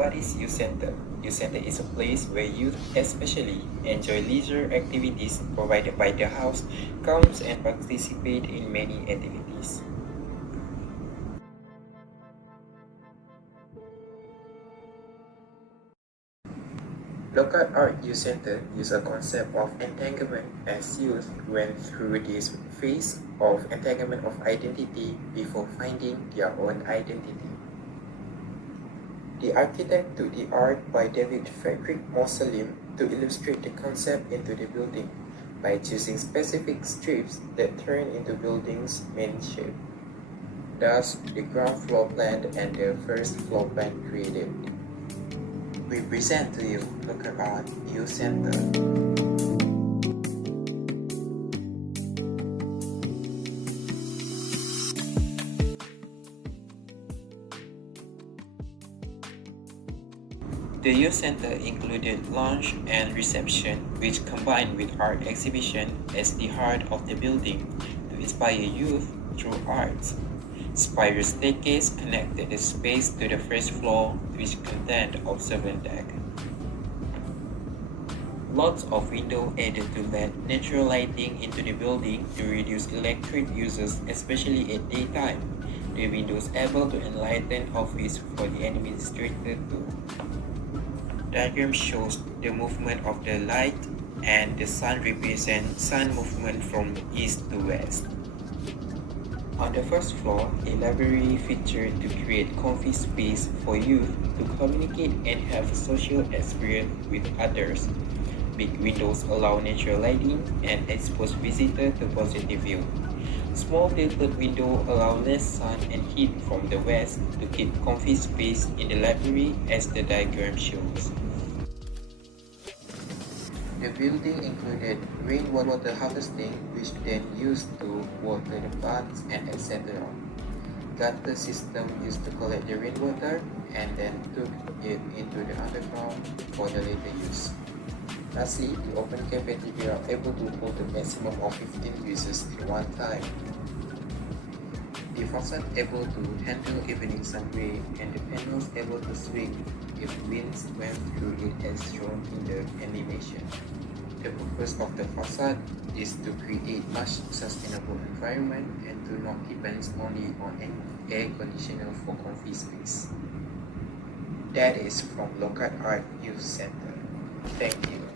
What is youth center? Youth center is a place where youth especially enjoy leisure activities provided by the house, comes and participate in many activities. Local Art Youth Center use a concept of entanglement as youth went through this phase of entanglement of identity before finding their own identity. The architect took the art by David Frederick Mosselim to illustrate the concept into the building by choosing specific strips that turn into building's main shape. Thus, the ground floor plan and the first floor plan created. We present to you Local Art Youth Center. The youth center included lounge and reception, which combined with art exhibition as the heart of the building to inspire youth through art. Spiral staircase connected the space to the first floor, which contained observant deck. Lots of windows added to let natural lighting into the building to reduce electric uses, especially at daytime. The windows able to enlighten office for the administrator too. Diagram shows the movement of the light, and the sun represents sun movement from east to west. On the first floor, a library featured to create comfy space for youth to communicate and have a social experience with others. Big windows allow natural lighting and expose visitors to positive view. Small tilted windows allow less sun and heat from the west to keep comfy space in the library as the diagram shows. The building included rainwater harvesting, which then used to water the plants and etc. Gutter system used to collect the rainwater and then took it into the underground for the later use. Lastly, the open cafeteria are able to hold a maximum of 15 users at one time. The facade able to handle evening sun ray and the panels able to swing if winds went through it as shown in the animation. The purpose of the facade is to create much sustainable environment and to not depend only on an air conditioner for comfy space. That is from Local Art Youth Center. Thank you.